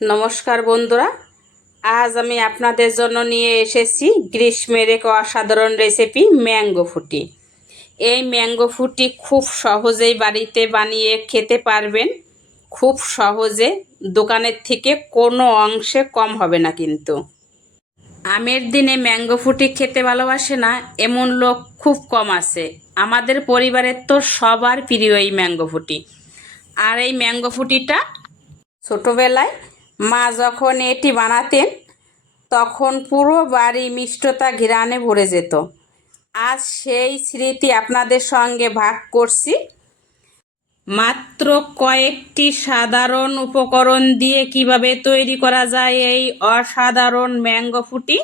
নমস্কার বন্ধুরা, আজ আমি আপনাদের জন্য নিয়ে এসেছি গ্রীষ্মের এক অসাধারণ রেসিপি ম্যাঙ্গো ফুটি। এই ম্যাঙ্গো ফুটি খুব সহজেই বাড়িতে বানিয়ে খেতে পারবেন, খুব সহজে। দোকানের থেকে কোনো অংশে কম হবে না। কিন্তু আমের দিনে ম্যাঙ্গো ফুটি খেতে ভালোবাসে না এমন লোক খুব কম আছে। আমাদের পরিবারের তো সবার প্রিয় এই ম্যাঙ্গো ফুটি। আর এই ম্যাঙ্গো ফুটিটা ছোটোবেলায় মা যখন এটি বানাতেন তখন পুরো বাড়ি মিষ্টতা ঘ্রাণে ভরে যেত। আজ সেই স্মৃতি আপনাদের সঙ্গে ভাগ করছি। মাত্র কয়েকটি সাধারণ উপকরণ দিয়ে কিভাবে তৈরি করা যায় এই অসাধারণ ম্যাঙ্গো ফুটি,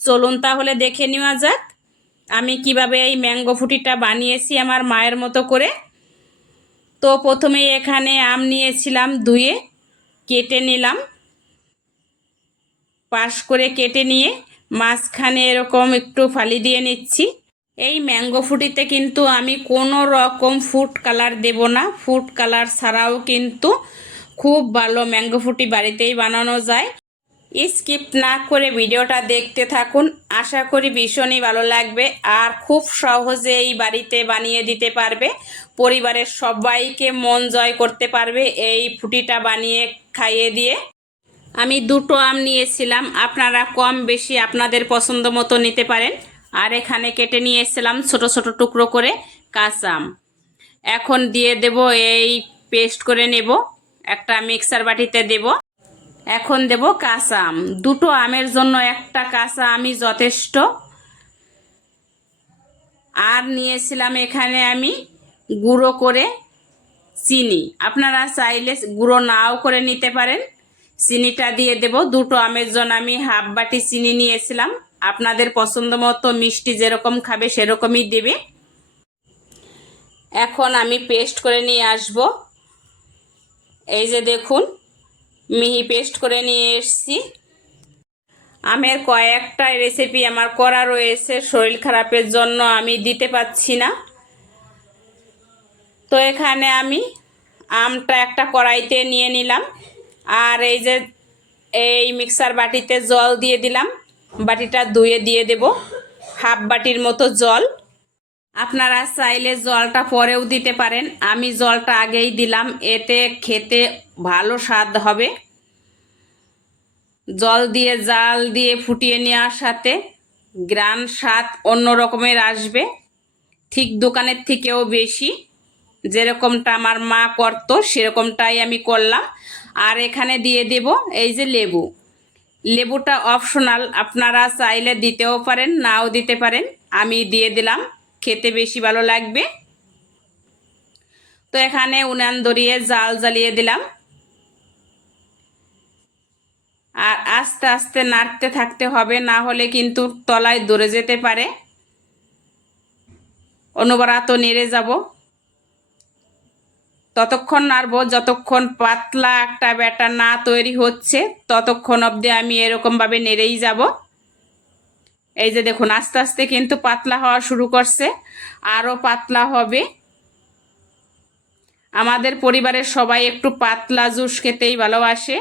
চলুন তাহলে দেখে নেওয়া যাক আমি কিভাবে এই ম্যাঙ্গো ফুটিটা বানিয়েছি আমার মায়ের মতো করে। তো প্রথমে এখানে আম নিয়েছিলাম, ধুয়ে কেটে নিলাম। পাশ করে কেটে নিয়ে মাঝখানে এরকম একটু ফালি দিয়ে নিচ্ছি। এই ম্যাঙ্গো ফুটিতে কিন্তু আমি কোনো রকম ফুড কালার দেব না। ফুড কালার ছাড়াও কিন্তু খুব ভালো ম্যাঙ্গো ফুটি বাড়িতেই বানানো যায়। স্কিপ না করে ভিডিওটা দেখতে থাকুন, আশা করি ভীষণই ভালো লাগবে। আর খুব সহজে এই বাড়িতে বানিয়ে দিতে পারবে, পরিবারের সবাইকে মন জয় করতে পারবে এই ফুটিটা বানিয়ে খাইয়ে দিয়ে। আমি দুটো আম নিয়েছিলাম, আপনারা কম বেশি আপনাদের পছন্দ মতো নিতে পারেন। আর এখানে কেটে নিয়েছিলাম ছোট ছোট টুকরো করে কাঁচা আম। এখন দিয়ে দেব, এই পেস্ট করে নেব, একটা মিক্সার বাটিতে দেব। এখন দেব কাঁচা আম। দুটো আমের জন্য একটা কাঁচা আমই যথেষ্ট। আর নিয়েছিলাম এখানে আমি গুঁড়ো করে চিনি, আপনারা চাইলে গুঁড়ো নাও করে নিতে পারেন। চিনিটা দিয়ে দেব। দুটো আমের জন্য আমি হাফ বাটি চিনি নিয়েছিলাম। আপনাদের পছন্দ মতো মিষ্টি যেরকম খাবে সেরকমই দেবে। এখন আমি পেস্ট করে নিয়ে আসব। এই যে দেখুন, মিহি পেস্ট করে নিয়ে এসেছি। আমের কয়েকটা রেসিপি আমার করা রয়েছে, শরীর খারাপের জন্য আমি দিতে পারছি না। তো এখানে আমি আমটা একটা কড়াইতে নিয়ে নিলাম। আর এই যে এই মিক্সার বাটিতে জল দিয়ে দিলাম। বাটিটা ধুয়ে দিয়ে দেব হাফ বাটির মতো জল। আপনারা চাইলে জলটা পরেও দিতে পারেন, আমি জলটা আগেই দিলাম, এতে খেতে ভালো স্বাদ হবে। জল দিয়ে জাল দিয়ে ফুটিয়ে নেওয়ার সাথে গ্রান স্বাদ অন্য রকমের আসবে, ঠিক দোকানের থেকেও বেশি। যেরকমটা আমার মা করতো সেরকমটাই আমি করলাম। আর এখানে দিয়ে দেব এই যে লেবু। লেবুটা অপশনাল, আপনারা চাইলে দিতেও পারেন নাও দিতে পারেন, আমি দিয়ে দিলাম, খেতে বেশি ভালো লাগবে। তো এখানে উনান ধরিয়ে জাল জ্বালিয়ে দিলাম। আর আস্তে আস্তে নাড়তে থাকতে হবে, না হলে কিন্তু তলায় ধরে যেতে পারে। অনবরত নেড়ে যাব, ততক্ষণ নাড়ব যতক্ষণ পাতলা একটা ব্যাটার না তৈরি হচ্ছে, ততক্ষণ অবধি আমি এরকমভাবে নেড়েই যাব। এই যে দেখুন, আস্তে আস্তে কিন্তু পাতলা হওয়া শুরু করছে, আরও পাতলা হবে। আমাদের পরিবারের সবাই একটু পাতলা জুস খেতেই ভালোবাসে,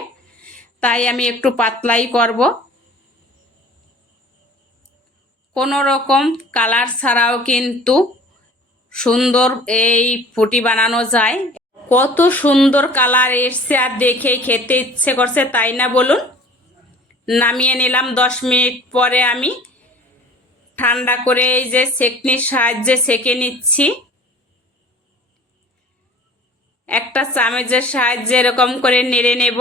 তাই আমি একটু পাতলাই করব। কোনো রকম কালার ছাড়াও কিন্তু সুন্দর এই ফুটি বানানো যায়। কত সুন্দর কালার এসছে, আর দেখেই খেতে ইচ্ছে করছে, তাই না বলুন? নামিয়ে নিলাম। 10 মিনিট পরে আমি ঠান্ডা করে এই যে সেকনির সাহায্যে সেকে নিচ্ছি। একটা চামচের সাহায্যে এরকম করে নেড়ে নেব।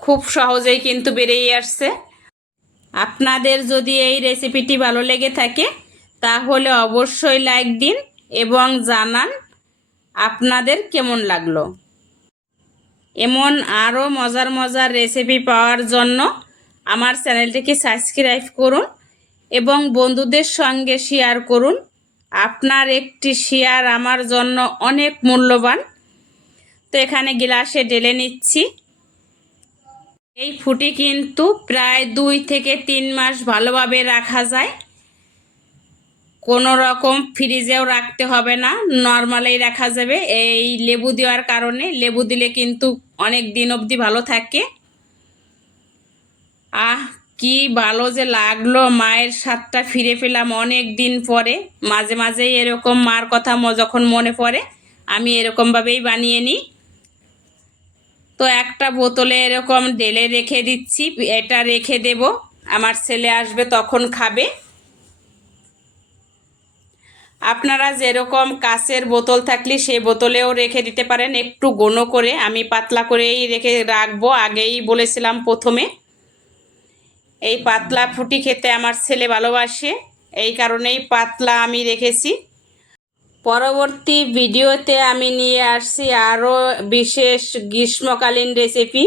খুব সহজেই কিন্তু বেরিয়ে আসছে। আপনাদের যদি এই রেসিপিটি ভালো লেগে থাকে তাহলে অবশ্যই লাইক দিন এবং জানান আপনাদের কেমন লাগলো। এমন আরও মজার মজার রেসিপি পাওয়ার জন্য আমার চ্যানেলটিকে সাবস্ক্রাইব করুন এবং বন্ধুদের সঙ্গে শেয়ার করুন। আপনার একটি শেয়ার আমার জন্য অনেক মূল্যবান। তো এখানে গ্লাসে ঢেলে নিচ্ছি। এই ফুটি কিন্তু প্রায় 2 থেকে 3 মাস ভালোভাবে রাখা যায়। কোনো রকম ফ্রিজেও রাখতে হবে না, নর্মালেই রাখা যাবে। এই লেবু দেওয়ার কারণে, লেবু দিলে কিন্তু অনেক দিন অবধি ভালো থাকে। আহ কি ভালো যে লাগলো, মায়ের স্বাদটা ফিরে পেলাম অনেক দিন পরে। মাঝে মাঝেই এরকম মার কথা যখন মনে পড়ে আমি এরকমভাবেই বানিয়ে নিই। তো একটা বোতলে এরকম ঢেলে রেখে দিচ্ছি, এটা রেখে দেব, আমার ছেলে আসবে তখন খাবে। আপনারা যেরকম কাচের বোতল থাকলে সেই বোতলেও রেখে দিতে পারেন, একটু ঘন করে। আমি পাতলা করেই রেখে রাখবো, আগেই বলেছিলাম প্রথমে। এই পাতলা ফুটি খেতে আমার ছেলে ভালোবাসে, এই কারণেই পাতলা আমি রেখেছি। পরবর্তী ভিডিওতে আমি নিয়ে আসছি আরও বিশেষ গ্রীষ্মকালীন রেসিপি।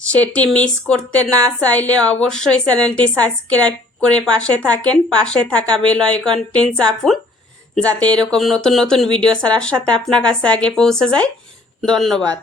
সেটি মিস করতে না চাইলে অবশ্যই চ্যানেলটি সাবস্ক্রাইব করে পাশে থাকেন, পাশে থাকা বেল আইকনটি চাপুন, যাতে এরকম নতুন নতুন ভিডিও ছাড়ার সাথে আপনার কাছে আগে পৌঁছে যায়। ধন্যবাদ।